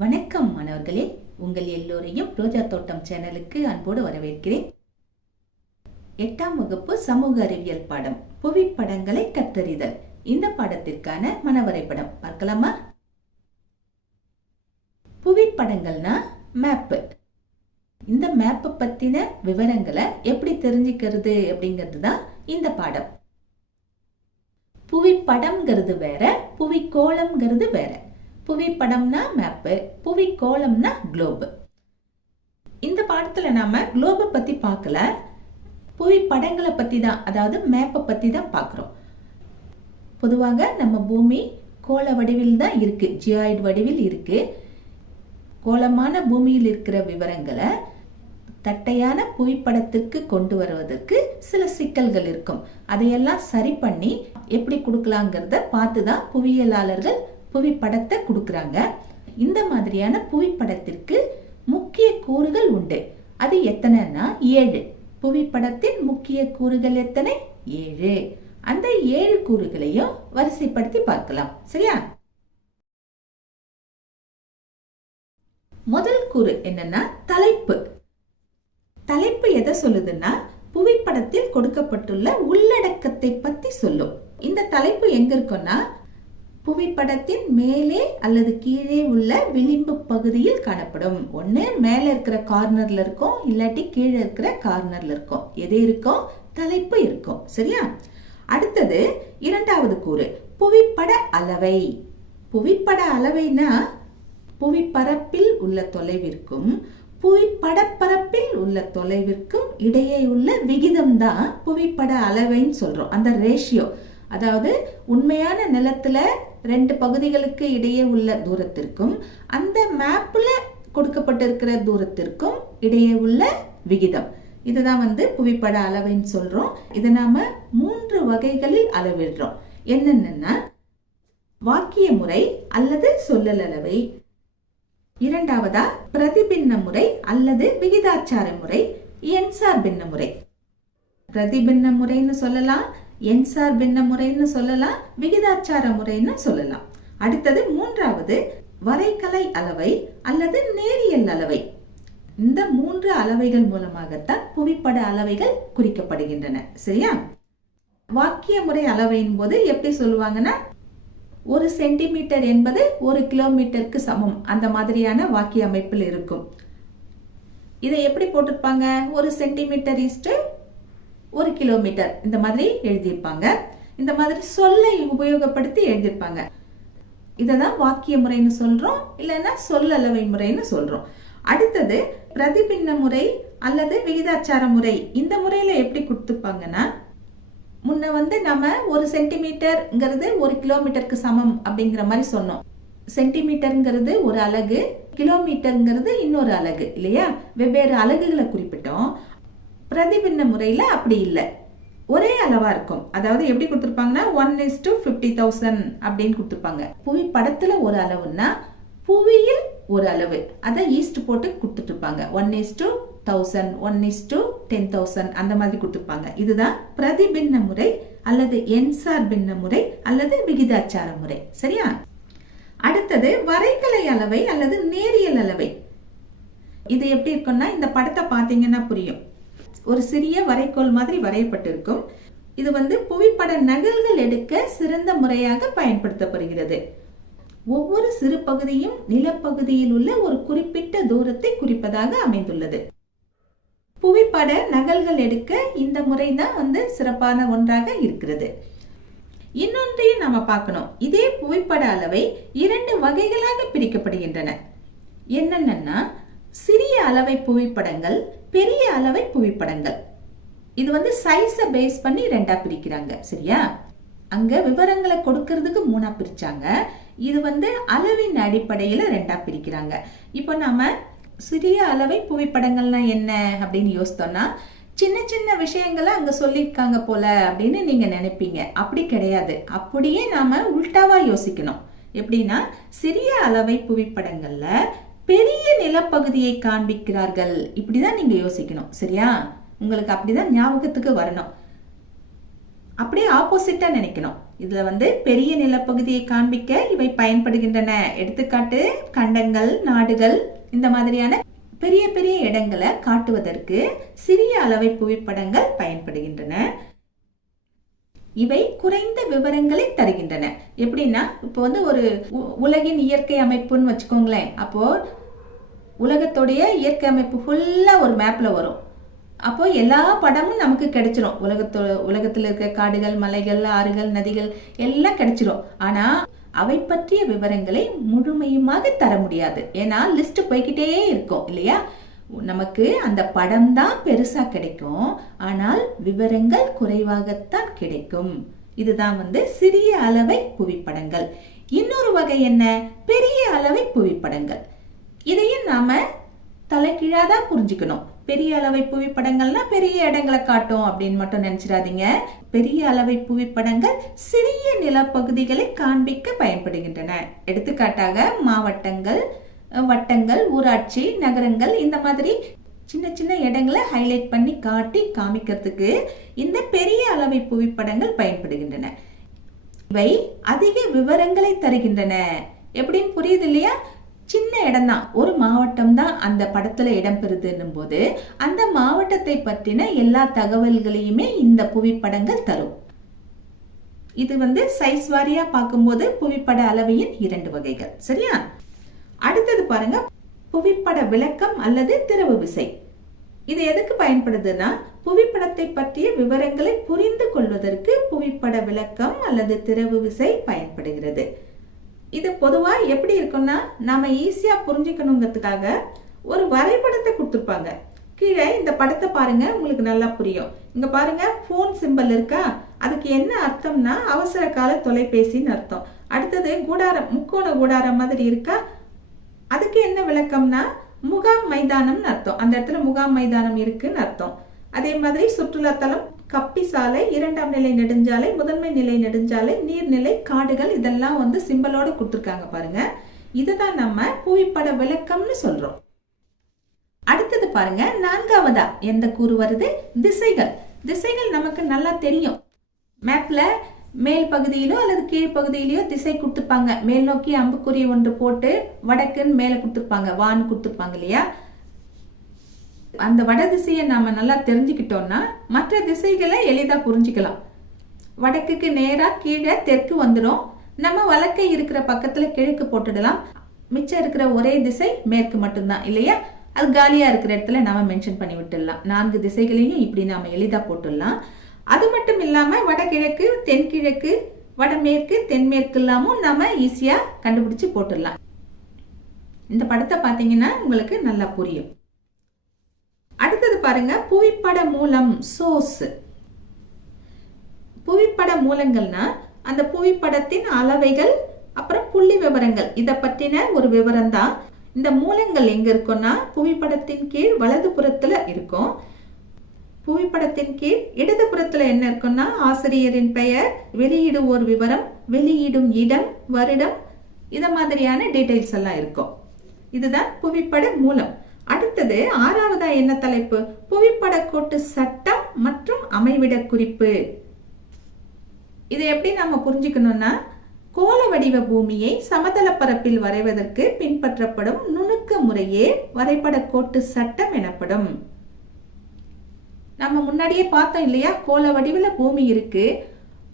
வணக்கம் மாணவர்களே. உங்கள் எல்லோரையும் ரோஜா தோட்டம் சேனலுக்கு அன்போடு வரவேற்கிறேன். எட்டாம் வகுப்பு சமூக அறிவியல் பாடம் புவிப்படங்களை கற்றறிதல். இந்த பாடத்திற்கான மனவரைபடம் பார்க்கலாமா? புவிப்படங்கள்னா மேப்பு இந்த மேப்பை பத்தின விவரங்களை எப்படி தெரிஞ்சுக்கிறது அப்படிங்கிறது தான் இந்த பாடம். புவிப்படம்ங்கிறது வேற புவிக்கோளம்ங்கிறது வேற. புவிப்படம்னா மேப்பு புவி கோலம்னா குளோபு இந்த பாடத்துல நாம குளோபை பத்தி பார்க்கல. புவிப்படங்களை பத்தி தான் அதாவது மேப்பை பத்தி தான் பார்க்குறோம். பொதுவாக நம்ம பூமி கோள வடிவில் தான் இருக்கு ஜியாய்டு வடிவில் இருக்கு. கோலமான பூமியில் இருக்கிற விவரங்களை தட்டையான புவிப்படத்துக்கு கொண்டு வருவதற்கு சில சிக்கல்கள் இருக்கும். அதையெல்லாம் சரி பண்ணி எப்படி கொடுக்கலாங்கிறத பார்த்து தான் புவியியலாளர்கள் புவிப்படத்தை கொடுக்குறாங்க. இந்த மாதிரியான புவிப்படத்திற்கு முக்கிய கூறுகள் உண்டு. அது எத்தனைன்னா ஏழு. புவிப்படத்தின் முக்கிய கூறுகள் எத்தனை? ஏழு. அந்த ஏழு கூறுகளையும் வரிசைப்படுத்தி பார்க்கலாம். சரியா? முதல் கூறு என்னன்னா தலைப்பு. தலைப்பு எதை சொல்லுதுன்னா புவிப்படத்தில் கொடுக்கப்பட்டுள்ள உள்ளடக்கத்தை பத்தி சொல்லும். இந்த தலைப்பு எங்க இருக்குன்னா புவிப்படத்தின் மேலே அல்லது கீழே உள்ள விளிம்பு பகுதியில் காணப்படும். ஒன்று மேலே இருக்கிற கார்னர்ல இருக்கும் இல்லாட்டி கீழே இருக்கிற கார்னர்ல இருக்கும். எது இருக்கும்? தலைப்பு இருக்கும். சரியா? அடுத்தது இரண்டாவது கூறு புவிப்பட அளவை. புவிப்பட அளவைனா புவிப்பரப்பில் உள்ள தொலைவிற்கும் புவிப்படப்பரப்பில் உள்ள தொலைவிற்கும் இடையே உள்ள விகிதம் தான் புவிப்பட அளவைன்னு சொல்றோம். அந்த ரேஷியோ அதாவது உண்மையான நிலத்துல ரெண்டு பகுதிகளுக்கு இடையே உள்ள தூரத்திற்கும் அந்த மேப்ல கொடுக்கப்பட்டிருக்கிற தூரத்திற்கும் இடையே உள்ள விகிதம். இதுதான் வந்து புவிப்பட அளவைன்னு சொல்றோம். இதை நாம மூன்று வகைகளில் அளவிடுறோம். என்னென்னா வாக்கிய முறை அல்லது சொல்லல் அளவை. இரண்டாவதா பிரதிபின்ன முறை அல்லது விகிதாச்சார முறை என்சார் பின்ன முறை. பிரதிபின்ன முறைன்னு சொல்லலாம். என்சார் பின்ன முறைன்னு சொல்லலாம் விகிதாச்சார முறைன்னு சொல்லலாம். அடுத்தது மூன்றாவது வரைகலை அளவை அல்லது நேரியல் அளவை. இந்த மூன்று அளவைகள் மூலமாகத்தான் புவிப்பட அளவைகள் குறிக்கப்படுகின்றன சரியா? வாக்கிய முறை அளவையின் போது எப்படி சொல்லுவாங்கன்னா ஒரு சென்டிமீட்டர் என்பது ஒரு கிலோமீட்டருக்கு சமம். அந்த மாதிரியான வாக்கிய அமைப்பில் இருக்கும். இதை எப்படி போட்டிருப்பாங்க? ஒரு சென்டிமீட்டர் இஸ்டு ஒரு கிலோமீட்டர். இந்த மாதிரி எழுதியிருப்பாங்க. இந்த மாதிரி சொல்லை உபயோகப்படுத்தி எழுதியிருப்பாங்க. இதை தான் வாக்கிய முறைன்னு சொல்றோம். இல்லைன்னா சொல்லளவை முறைன்னு சொல்றோம். அடுத்தது பிரதிபின்ன முறை அல்லது விகிதாச்சார முறை. இந்த முறையில எப்படி கொடுத்துப்பாங்கன்னா முன்ன வந்து நம்ம ஒரு சென்டிமீட்டர்ங்கிறது ஒரு கிலோமீட்டருக்கு சமம் அப்படிங்கிற மாதிரி சொன்னோம். சென்டிமீட்டருங்கிறது ஒரு அலகு கிலோமீட்டருங்கிறது இன்னொரு அலகு இல்லையா? வெவ்வேறு அலகுகளை குறிப்பிட்டோம். பிரதிபின்ன முறையில் அப்படி இல்லை. ஒரே அளவாக இருக்கும். அதாவது எப்படி கொடுத்துருப்பாங்கன்னா one is to fifty thousand அப்படின்னு கொடுத்துருப்பாங்க. புவி படத்தில் ஒரு அளவுன்னா புவியில் ஒரு அளவு. அதை ஈஸ்ட் போட்டு கொடுத்துட்டு இருப்பாங்க one is to thousand one is to ten thousand அந்த மாதிரி கொடுத்துருப்பாங்க. இதுதான் பிரதிபின்ன முறை அல்லது என்சார் பின்ன முறை அல்லது விகிதாச்சார முறை. சரியா? அடுத்தது வரைகலை அளவை அல்லது நேரியல் அளவை. இது எப்படி இருக்கும்னா இந்த படத்தை பார்த்தீங்கன்னா புரியும். ஒரு சிறிய வரைகோல் மாதிரி வரையப்பட்டிருக்கும். இது வந்து புவிப்பட நகல்கள் எடுக்க சிறந்த முறையாக பயன்படுத்தப்படுகிறது. ஒவ்வொரு சிறு பகுதியும் நிலப்பகுதியில் உள்ள ஒரு குறிப்பிட்ட தூரத்தை குறிப்பதாக அமைந்துள்ளது. புவிப்பட நகல்கள் எடுக்க இந்த முறை தான் வந்து சிறப்பான ஒன்றாக இருக்கிறது. இன்னொன்றையும் நாம பார்க்கணும். இதே புவிப்பட அளவை இரண்டு வகைகளாக பிரிக்கப்படுகின்றன. என்னென்னா சிறிய அளவை புவிப்படங்கள் பெரிய அளவை புவிப்படங்கள். இது வந்து சைஸை பேஸ் பண்ணி ரெண்டா பிரிக்கிறாங்க. சரியா? அங்க விவரங்களை கொடுக்கறதுக்கு மூணா பிரிச்சாங்க. இது வந்து அளவின் அடிப்படையில ரெண்டா பிரிக்கிறாங்க. இப்போ நாம சிறிய அளவை புவிப்படங்கள்னா என்ன அப்படின்னு யோசித்தோம்னா சின்ன சின்ன விஷயங்களை அங்க சொல்லியிருக்காங்க போல அப்படின்னு நீங்க நினைப்பீங்க. அப்படி கிடையாது. அப்படியே நாம உல்டாவா யோசிக்கணும். எப்படின்னா சிறிய அளவை புவிப்படங்கள்ல பெரிய நிலப்பகுதியை காண்பிக்கிறார்கள். இப்படிதான் நீங்க யோசிக்கணும் சரியா? உங்களுக்கு அப்படிதான் ஞாபகத்துக்கு வரணும். அப்படியே ஆப்போசிட்டா நினைக்கணும். இதுல வந்து பெரிய நிலப்பகுதியை காண்பிக்க இவை பயன்படுகின்றன. எடுத்துக்காட்டு கண்டங்கள் நாடுகள் இந்த மாதிரியான பெரிய பெரிய இடங்களை காட்டுவதற்கு சிறிய அளவை புவிப்படங்கள் பயன்படுகின்றன. இவை குறைந்த விவரங்களை தருகின்றன. எப்படின்னா இப்போ வந்து ஒரு உ- உலகின் இயற்கை அமைப்புன்னு வச்சுக்கோங்களேன். அப்போ உலகத்துடைய இயற்கை அமைப்பு ஃபுல்லா ஒரு மேப்ல வரும். அப்போ எல்லா படமும் நமக்கு கிடைச்சிரும். உலகத்தோ உலகத்துல இருக்க காடுகள் மலைகள் ஆறுகள் நதிகள் எல்லாம் கிடைச்சிரும். ஆனா அவை பற்றிய விவரங்களை முழுமையுமாக தர முடியாது. ஏன்னா லிஸ்ட் போய்க்கிட்டே இருக்கும் இல்லையா? நமக்கு அந்த படம் தான் பெருசா கிடைக்கும். ஆனால் விவரங்கள் குறைவாகத்தான் கிடைக்கும். இதுதான் வந்து சிறிய அளவை புவிப்படங்கள். இன்னொரு வகை என்ன? பெரிய அளவை புவிப்படங்கள். இதையும் நாம தலைகீழாதான் புரிஞ்சுக்கணும். பெரிய அளவை புவிப்படங்கள்னா பெரிய இடங்களை காட்டும் அப்படின்னு மட்டும் நினைச்சிடாதீங்க. பெரிய அளவை புவிப்படங்கள் சிறிய நிலப்பகுதிகளை காண்பிக்க பயன்படுகின்றன. எடுத்துக்காட்டாக மாவட்டங்கள் வட்டங்கள் ஊராட்சி நகரங்கள் இந்த மாதிரி சின்ன சின்ன இடங்களை ஹைலைட் பண்ணி காட்டி காமிக்கிறதுக்கு இந்த பெரிய அளவை புவிப்படங்கள் பயன்படுகின்றன. இவை அதிக விவரங்களை தருகின்றன. எப்படின்னு புரியுது இல்லையா? சின்ன இடம் தான் ஒரு மாவட்டம் தான் அந்த படத்துல இடம்பெறுதுன்னும் போது அந்த மாவட்டத்தை பற்றின எல்லா தகவல்களையுமே இந்த புவிப்படங்கள் தரும். இது வந்து சைஸ் வாரியா பார்க்கும்போது புவிப்பட அளவையின் இரண்டு வகைகள். சரியா? அடுத்தது பாருங்க புவிப்பட விளக்கம் அல்லது திரவு விசை. இது எதுக்கு பயன்படுதுன்னா புவிப்படத்தை பற்றிய விவரங்களை புரிந்து கொள்வதற்கு புவிப்பட விளக்கம் அல்லது திரவு விசை பயன்படுகிறது. இது பொதுவா எப்படி இருக்கும்னா நாம ஈஸியா புரிஞ்சுக்கணுங்கிறதுக்காக ஒரு வரைபடத்தை கொடுத்துருப்பாங்க. கீழே இந்த படத்தை பாருங்க உங்களுக்கு நல்லா புரியும். இங்க பாருங்க ஃபோன் சிம்பல் இருக்கா? அதுக்கு என்ன அர்த்தம்னா அவசர கால தொலைபேசின்னு அர்த்தம். அடுத்தது கூடாரம் முக்கோண கூடாரம் மாதிரி இருக்கா? அதுக்கு என்ன விளக்கம்னா முகாம் மைதானம்னு அர்த்தம். அந்த இடத்துல முகாம் மைதானம் இருக்குன்னு அர்த்தம். அதே மாதிரி சுற்றுலாத்தலம் கப்பி சாலை இரண்டாம் நிலை நெடுஞ்சாலை முதன்மை நிலை நெடுஞ்சாலை நீர்நிலை காடுகள் இதெல்லாம் வந்து சிம்பலோட கொடுத்துருக்காங்க பாருங்க. இதுதான் நம்ம புவிப்பட விளக்கம்னு சொல்றோம். அடுத்தது பாருங்க நான்காவதா? எந்த கூறு வருது? திசைகள். திசைகள் நமக்கு நல்லா தெரியும். மேப்ல மேல் பகுதியிலோ அல்லது கீழ் பகுதியிலோ திசை கொடுத்துருப்பாங்க மேல் நோக்கி அம்புக்குறி ஒன்று போட்டு வடக்குன்னு மேல கொடுத்துருப்பாங்க வான் கொடுத்துருப்பாங்க இல்லையா? அந்த வட திசையை நாம நல்லா தெரிஞ்சுக்கிட்டோம்னா மற்ற திசைகளை எளிதா புரிஞ்சுக்கலாம். வடக்குக்கு நேரா கீழே தெற்கு வந்துடும் நம்ம வழக்கை இருக்கிற பக்கத்துல கிழக்கு போட்டுடலாம். மிச்சம் இருக்கிற ஒரே திசை மேற்கு மட்டும்தான் இல்லையா? அது காலியா இருக்கிற இடத்துல நாம மென்ஷன் பண்ணி விட்டுடலாம் நான்கு திசைகளையும் இப்படி நாம எளிதா போட்டுடலாம். அது மட்டும் இல்லாம வடகிழக்கு தென்கிழக்கு வடமேற்கு தென்மேற்கு எல்லாமும் நம்ம ஈஸியா கண்டுபிடிச்சு போட்டுடலாம். இந்த படத்தை பார்த்தீங்கன்னா உங்களுக்கு நல்லா புரியும். அடுத்தது பாருங்க புவிப்பட மூலம் சோர்ஸ் புவிப்பட மூலங்கள்னா அந்த புவிப்படத்தின் அளவைகள் அப்புறம் புள்ளி விவரங்கள். இதை பற்றின ஒரு விவரம் தான் இந்த மூலங்கள் எங்க இருக்கும்னா புவிப்படத்தின் கீழ் வலது புறத்துல இருக்கும். புவிப்படத்தின் கீழ் இடதுபுறத்தில் என்ன இருக்கும்னா ஆசிரியரின் பெயர் வெளியிடுவோர் விவரம் வெளியிடும் இடம் வருடம் இத மாதிரியான டீடைல்ஸ் எல்லாம் இருக்கும். இதுதான் புவிப்பட மூலம். அடுத்தது ஆறாவதா என்ன தலைப்பு? புவிப்பட கோட்டு சட்டம் மற்றும் அமைவிட குறிப்பு. இதை எப்படி நம்ம புரிஞ்சுக்கணும்னா கோள வடிவ பூமியை சமதள பரப்பில் வரைவதற்கு பின்பற்றப்படும் நுணுக்க முறையே வரைபட கோட்டு சட்டம் எனப்படும். நம்ம முன்னாடியே பார்த்தோம் இல்லையா? கோள வடிவில் பூமி இருக்கு.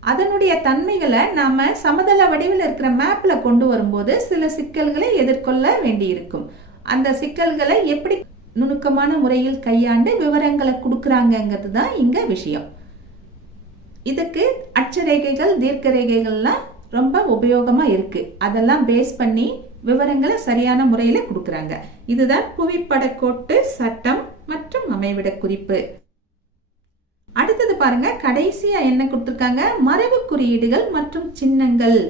அதனுடைய தன்மைகளை நாம சமதள வடிவில் இருக்கிற மேப்ல கொண்டு வரும்போது சில சிக்கல்களை எதிர்கொள்ள வேண்டியிருக்கும். அந்த சிக்கல்களை எப்படி நுணுக்கமான முறையில் கையாண்டு விவரங்களை கொடுக்குறாங்கங்கிறது தான் இங்க விஷயம். இதுக்கு அட்சரேகைகள் தீர்க்க ரேகைகள்லாம் ரொம்ப உபயோகமா இருக்கு. அதெல்லாம் பேஸ் பண்ணி விவரங்களை சரியான முறையில கொடுக்குறாங்க. இதுதான் புவிப்பட கோட்டு சட்டம் மற்றும் அமைவிட குறிப்பு. அடுத்தது பாருங்க கடைசியா என்ன கொடுத்திருக்காங்க? மறைவு குறியீடுகள் மற்றும் சின்னங்கள்.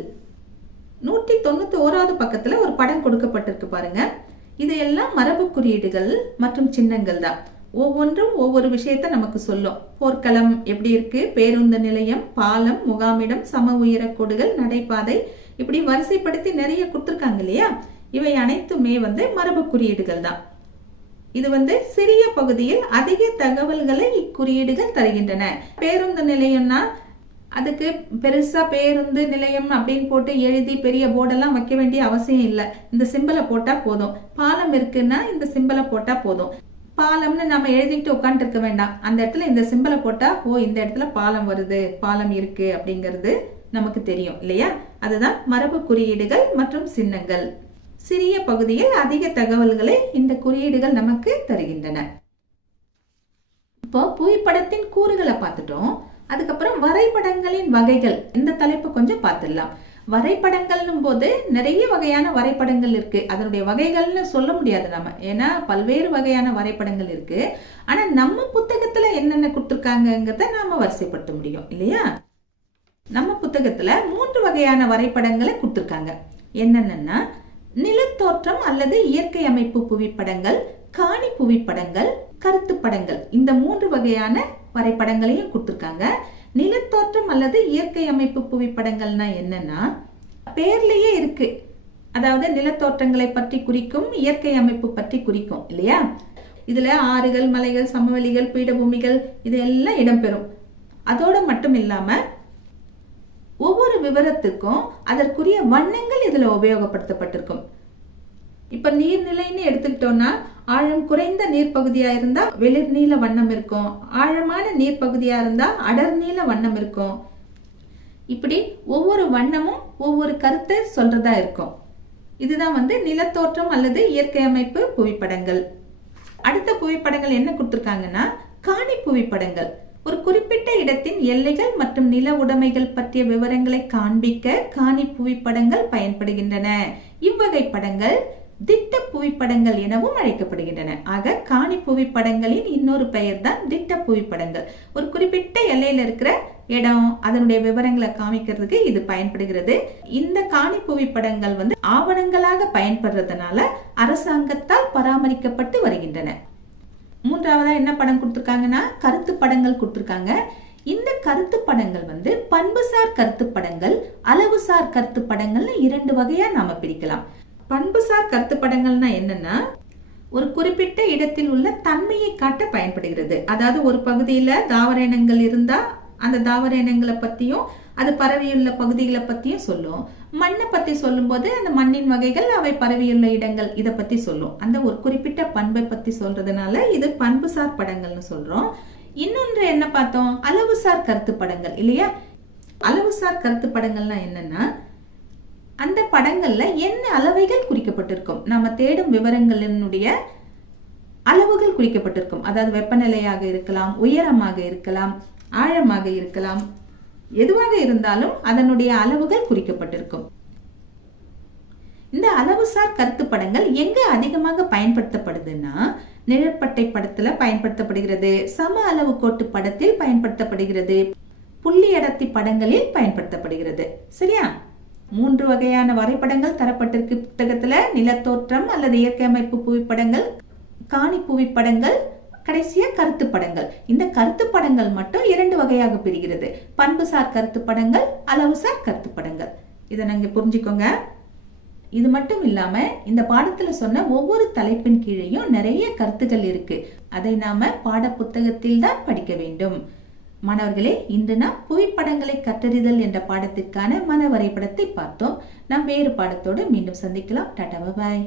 நூற்றி தொண்ணூத்தி ஓராவது பக்கத்துல ஒரு படம் கொடுக்கப்பட்டிருக்கு பாருங்க. இதையெல்லாம் மரபு குறியீடுகள் மற்றும் சின்னங்கள் தான். ஒவ்வொன்றும் ஒவ்வொரு விஷயத்த நமக்கு சொல்லும். போர்க்களம் எப்படி இருக்கு? பேருந்து நிலையம் பாலம் முகாமிடம் சம உயர கோடுகள் நடைபாதை இப்படி வரிசைப்படுத்தி நிறைய கொடுத்துருக்காங்க இல்லையா? இவை அனைத்துமே வந்து மரபு குறியீடுகள் தான். இது வந்து சிறிய பகுதியில் அதிக தகவல்களை இக்குறியீடுகள் தருகின்றன. பேருந்து நிலையம்னா அதுக்கு பெருசா பேருந்து நிலையம் அப்படின்னு போட்டு எழுதி பெரிய போர்டெல்லாம் வைக்க வேண்டிய அவசியம் இல்லை. இந்த சிம்பிளை போட்டா போதும். பாலம் இருக்குன்னா இந்த சிம்பிளை போட்டா போதும். பாலம்னு நம்ம எழுதிட்டு உட்காந்துட்டு இருக்க வேண்டாம். அந்த இடத்துல இந்த சிம்பிளை போட்டா ஓ இந்த இடத்துல பாலம் வருது பாலம் இருக்கு அப்படிங்கிறது நமக்கு தெரியும் இல்லையா? அதுதான் மரபு குறியீடுகள் மற்றும் சின்னங்கள். சிறிய பகுதியில் அதிக தகவல்களை இந்த குறியீடுகள் நமக்கு தருகின்றன. இப்போ புவிப்படத்தின் கூறுகளை பார்த்துட்டோம். அதுக்கப்புறம் வரைபடங்களின் வகைகள். இந்த தலைப்பு கொஞ்சம் பார்த்துடலாம். வரைபடங்கள்னும் போது நிறைய வகையான வரைபடங்கள் இருக்கு. அதனுடைய வகைகள்னு சொல்ல முடியாது நம்ம. ஏன்னா பல்வேறு வகையான வரைபடங்கள் இருக்கு. ஆனா நம்ம புத்தகத்துல என்னென்ன கொடுத்துருக்காங்கங்கிறத நாம வரிசைப்படுத்த முடியும். இல்லையா? நம்ம புத்தகத்துல மூன்று வகையான வரைபடங்களை கொடுத்துருக்காங்க. என்னென்னா நிலத்தோற்றம் அல்லது இயற்கை அமைப்பு புவிப்படங்கள் காணி புவிப்படங்கள் கருத்து படங்கள். இந்த மூன்று வகையான வரைபடங்களையும் கொடுத்துருக்காங்க. நிலத்தோற்றம் அல்லது இயற்கை அமைப்பு புவிப்படங்கள்னா என்னன்னா பேர்லயே இருக்கு. அதாவது நிலத்தோற்றங்களை பற்றி குறிக்கும் இயற்கை அமைப்பு பற்றி குறிக்கும் இல்லையா? இதுல ஆறுகள் மலைகள் சமவெளிகள் பீடபூமிகள் இது எல்லாம் இடம்பெறும். அதோட மட்டும் இல்லாம ஒவ்வொரு விவரத்துக்கும் அதற்குரிய வண்ணங்கள் இதுல உபயோகப்படுத்தப்பட்டிருக்கும். இப்ப நீர்நிலைன்னு எடுத்துக்கிட்டோம்னா ஆழம் குறைந்த நீர்ப்பகுதியா இருந்தா வெளிர் நீல வண்ணம் இருக்கும். ஆழமான நீர்ப்பகுதியா இருந்தா அடர் நீல வண்ணம் இருக்கும். இப்படி ஒவ்வொரு வண்ணமும் ஒவ்வொரு கருத்தை சொல்றதா இருக்கும். இதுதான் வந்து நிலத்தோற்றம் அல்லது இயற்கை அமைப்பு புவிப்படங்கள். அடுத்த புவிப்படங்கள் என்ன கொடுத்துருக்காங்கன்னா காணி புவிப்படங்கள் ஒரு குறிப்பிட்ட இடத்தின் எல்லைகள் மற்றும் நில உடைமைகள் பற்றிய விவரங்களை காண்பிக்க காணி புவிப்படங்கள் பயன்படுகின்றன. இவ்வகை படங்கள் திட்ட புவிப்படங்கள் எனவும் அழைக்கப்படுகின்றன. ஆக காணி புவிப்படங்களின் இன்னொரு பெயர் தான் திட்ட புவிப்படங்கள். ஒரு குறிப்பிட்ட எல்லையில இருக்கிற இடம் அதனுடைய விவரங்களை காமிக்கிறதுக்கு இது பயன்படுகிறது. இந்த காணி புவிப்படங்கள் வந்து ஆவணங்களாக பயன்படுறதுனால அரசாங்கத்தால் பராமரிக்கப்பட்டு வருகின்றன. மூன்றாவதாக என்ன படம் கொடுத்துருக்காங்கன்னா கருத்து படங்கள் கொடுத்துருக்காங்க. இந்த கருத்து படங்கள் வந்து பண்புசார் கருத்து படங்கள் அளவுசார் கருத்து படங்கள்னு இரண்டு வகையா நாம பிரிக்கலாம். பண்புசார் கருத்து படங்கள்னா என்னன்னா ஒரு குறிப்பிட்ட இடத்தில் உள்ள தன்மையை காட்ட பயன்படுகிறது. அதாவது ஒரு பகுதியில தாவர இனங்கள் இருந்தா அந்த தாவர இனங்களை பத்தியும் அது பரவியுள்ள பகுதிகளை பத்தியும் சொல்லும். மண்ணை பத்தி சொல்லும்போது அந்த மண்ணின் வகைகள் அவை பரவியுள்ள இடங்கள் இதை பத்தி சொல்லும். அந்த ஒரு குறிப்பிட்ட பண்பை பத்தி சொல்றதுனால இது பண்புசார் படங்கள்னு சொல்றோம். இன்னொன்று என்ன பார்த்தோம்? அளவுசார் கருத்து படங்கள் இல்லையா? அளவுசார் கருத்து படங்கள்னா என்னன்னா அந்த படங்கள்ல என்ன அளவைகள் குறிக்கப்பட்டிருக்கும்? நம்ம தேடும் விவரங்களினுடைய அளவுகள் குறிக்கப்பட்டிருக்கும். அதாவது வெப்பநிலையாக இருக்கலாம் உயரமாக இருக்கலாம் ஆழமாக இருக்கலாம் எதுவாக இருந்தாலும் அதனுடைய அளவுகள் குறிக்கப்பட்டிருக்கும். இந்த அளவுசார் கருத்து படங்கள் எங்க அதிகமாக பயன்படுத்தப்படுதுன்னா நிழற்பட்டை படத்துல பயன்படுத்தப்படுகிறது சம அளவு கோட்டு படத்தில் பயன்படுத்தப்படுகிறது புள்ளி அடர்த்தி படங்களில் பயன்படுத்தப்படுகிறது. சரியா? மூன்று வகையான வரைபடங்கள் தரப்பட்டிருக்கு. புத்தகத்துல நிலத்தோற்றம் அல்லது இயற்கை அமைப்பு புவிப்படங்கள் காணி புவிப்படங்கள் கடைசியா கருத்து படங்கள் இந்த கருத்து படங்கள் மட்டும் இரண்டு வகையாக பிரிகிறது. பண்புசார் கருத்து படங்கள் அளவுசார் கருத்து படங்கள் இதை நாங்க புரிஞ்சுக்கோங்க. இது மட்டும் இல்லாம இந்த பாடத்துல சொன்ன ஒவ்வொரு தலைப்பின் கீழேயும் நிறைய கருத்துகள் இருக்கு. அதை நாம பாட புத்தகத்தில் தான் படிக்க வேண்டும். மாணவர்களே இன்று நாம் புவிப்படங்களை கற்றறிதல் என்ற பாடத்திற்கான மன வரைபடத்தை பார்த்தோம். நாம் வேறு பாடத்தோடு மீண்டும் சந்திக்கலாம். டாடா பாய்